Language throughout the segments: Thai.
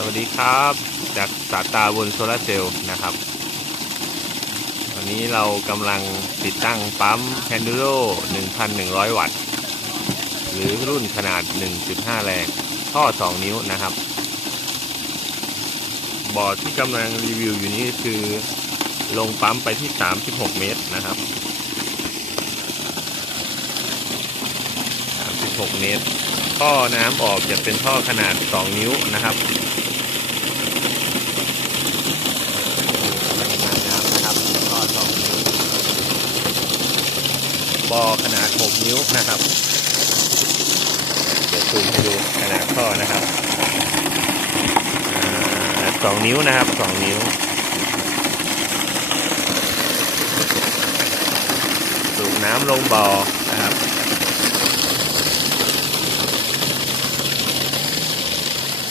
สวัสดีครับ จากสาตาบนโซลาร์เซลล์นะครับ วันนี้เรากำลังติดตั้งปั๊ม p a n d u r o 1,100 วัตต์ หรือรุ่นขนาด 1.5 แรง ท่อ 2 นิ้วนะครับ บอร์ดที่กำลังรีวิวอยู่นี้คือลงปั๊มไปที่ 36 เมตรนะครับ 36 เมตรท่อน้ำออกจะเป็นท่อขนาด 2 นิ้วนะครับน้ำนะครับท่อ2นิ้ว บอขนาด 6 นิ้วนะครับ เดี๋ยวซูมให้ดูขนาดท่อนะครับอ่า2นิ้วนะครับ2นิ้วสูบน้ำลงบ่อนะครับ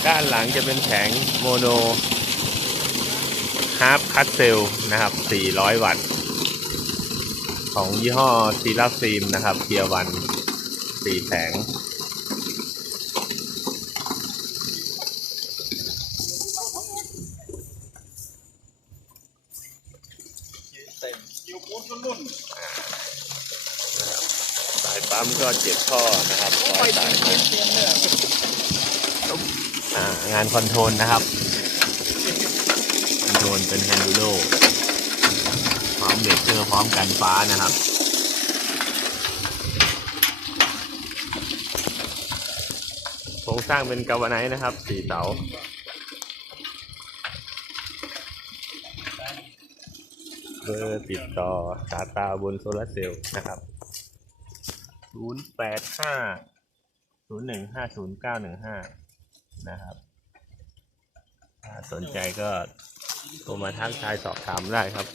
ด้านหลังจะเป็นแผงโมโนฮาร์ปคัตเซลนะครับ 400 วัตต์ ของยี่ห้อซีราฟิล์มนะครับเทียวัน4แผงสายปั๊มก็เจ็บท่อนะครับร้อยสายงานคอนโทรลนะครับ คอนโทรลเป็นแฮนดูโล เบรกเกอร์พร้อมกันฟ้านะครับโครงสร้างเป็นกาวไนท์นะครับสี่เสาเบอร์ติดต่อสาตาบนโซลาร์เซลล์นะครับศูนย์แปดห้าศูนะครับ สนใจก็โทรมาทักทายสอบถามได้ครับ